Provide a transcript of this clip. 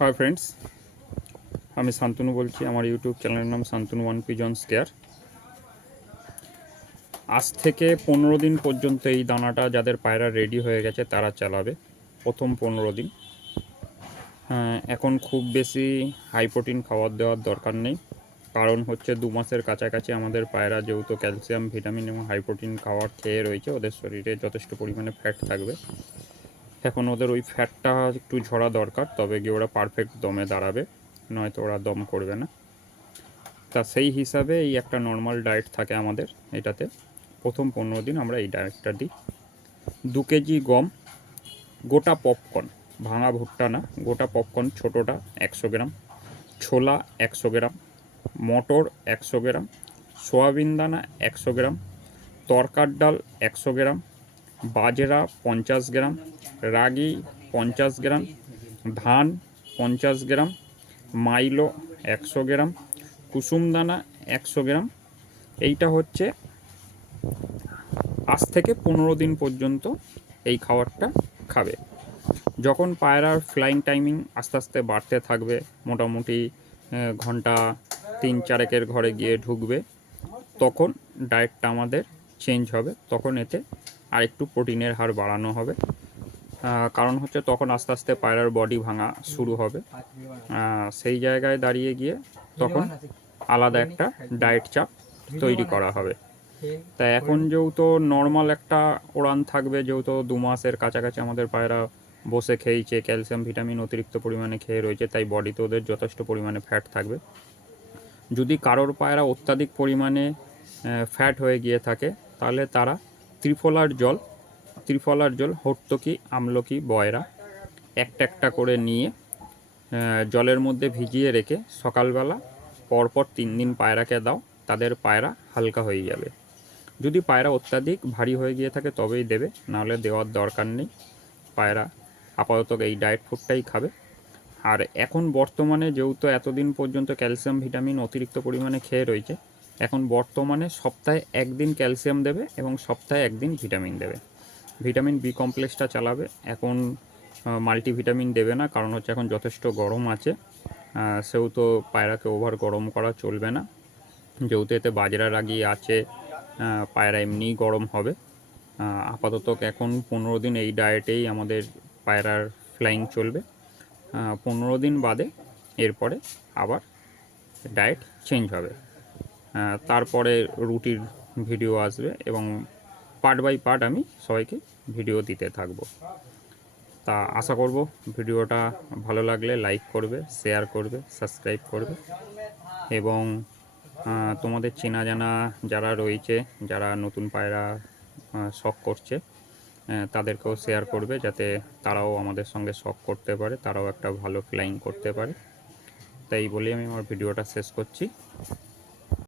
Hi friends, আমি শান্তনু বলছি। আমার ইউটিউব চ্যানেলের নাম শান্তনু ওয়ান পিজনস কেয়ার। আজ থেকে 15 দিন পর্যন্ত এই দানাটা যাদের পায়রা রেডি হয়ে গেছে তারা চালাবে প্রথম 15 দিন। এখন খুব বেশি হাই প্রোটিন খাবার দেওয়ার দরকার নেই, কারণ হচ্ছে 2 মাসের কাছাকাছি আমাদের পায়রা যেহেতু ক্যালসিয়াম, ভিটামিন এবং হাই প্রোটিন খাবার খেয়ে রয়েছে, ওদের শরীরে যথেষ্ট পরিমাণে ফ্যাট থাকবে। এখন ওদের ওই ফ্যাটটা একটু ঝরা দরকার, তবে গিয়ে ওরা পারফেক্ট দমে দাঁড়াবে, নয়তো ওরা দম করবে না। তা সেই হিসাবে এই একটা নর্মাল ডায়েট থাকে আমাদের এটাতে। প্রথম 15 দিন আমরা এই ডায়েটটা দিই। 2 কেজি গম, গোটা পপকর্ন, ভাঙা ভুট্টা না, গোটা পপকর্ন ছোটোটা 100 গ্রাম, ছোলা 100 গ্রাম, মটর 100 গ্রাম, সয়াবিন দানা 100 গ্রাম, তরকার ডাল 100 গ্রাম, বাজরা 50 গ্রাম, রাগি 50 গ্রাম, ধান 50 গ্রাম, মাইলো 100 গ্রাম, কুসুম দানা 100 গ্রাম। এইটা হচ্ছে আজ থেকে 15 দিন পর্যন্ত এই খাবারটা খাবে। যখন পায়রার ফ্লাইং টাইমিং আস্তে আস্তে বাড়তে থাকবে, মোটামুটি ঘন্টা 3-4 ঘরে গিয়ে ঢুকবে, তখন ডায়েটটা আমাদের চেঞ্জ হবে। তখন এতে আরেকটু প্রোটিনের হার বাড়ানো হবে, কারণ হচ্ছে তখন আস্তে আস্তে পায়রার বডি ভাঙা শুরু হবে। সেই জায়গায় দাঁড়িয়ে গিয়ে তখন আলাদা একটা ডায়েট চার্ট তৈরি করা হবে। তাই এখন যেহেতু নর্মাল একটা ওড়ান থাকবে, যেহেতু 2 মাসের কাছাকাছি আমাদের পায়রা বসে খেয়েছে, ক্যালসিয়াম ভিটামিন অতিরিক্ত পরিমাণে খেয়ে রয়েছে, তাই বডিতে ওদের যথেষ্ট পরিমাণে ফ্যাট থাকবে। যদি কারোর পায়রা অত্যাধিক পরিমাণে ফ্যাট হয়ে গিয়ে থাকে, তাহলে তারা ত্রিফলার জল হর্তকি, আমলকি, বয়রা একটা একটা করে নিয়ে জলের মধ্যে ভিজিয়ে রেখে সকালবেলা পরপর 3 দিন পায়রাকে দাও, তাদের পায়রা হালকা হয়ে যাবে। যদি পায়রা অত্যাধিক ভারী হয়ে গিয়ে থাকে তবেই দেবে, নাহলে দেওয়ার দরকার নেই। পায়রা আপাতত এই ডায়েট ফুডটাই খাবে। আর এখন বর্তমানে যেহেতু এতদিন পর্যন্ত ক্যালসিয়াম ভিটামিন অতিরিক্ত পরিমাণে খেয়ে রয়েছে, এখন বর্তমানে সপ্তাহে 1 দিন ক্যালসিয়াম দেবে এবং সপ্তাহে 1 দিন ভিটামিন দেবে। ভিটামিন বি কমপ্লেক্সটা চালাবে। এখন মাল্টিভিটামিন দেবে না, কারণ হচ্ছে এখন যথেষ্ট গরম আছে, সেহেতু পায়রাকে ওভার গরম করা চলবে না। যেহেতু এতে বাজরা রাগি আছে, পায়রা এমনিই গরম হবে। আপাতত এখন 15 দিন এই ডায়েটেই আমাদের পায়রার ফ্লাইং চলবে। 15 দিন বাদে এরপরে আবার ডায়েট চেঞ্জ হবে। তারপরে রুটির ভিডিও আসবে এবং পার্ট বাই পার্ট আমি সবাইকে ভিডিও দিতে থাকবো। তা আশা করব ভিডিওটা ভালো লাগলে লাইক করবে, শেয়ার করবে, সাবস্ক্রাইব করবে এবং তোমাদের চেনা জানা যারা রয়েছে, যারা নতুন পায়রা শখ করছে, তাদেরকেও শেয়ার করবে, যাতে তারাও আমাদের সঙ্গে শখ করতে পারে, তারাও একটা ভালো ফ্লাইং করতে পারে। তাই বলে আমি আমার ভিডিওটা শেষ করছি।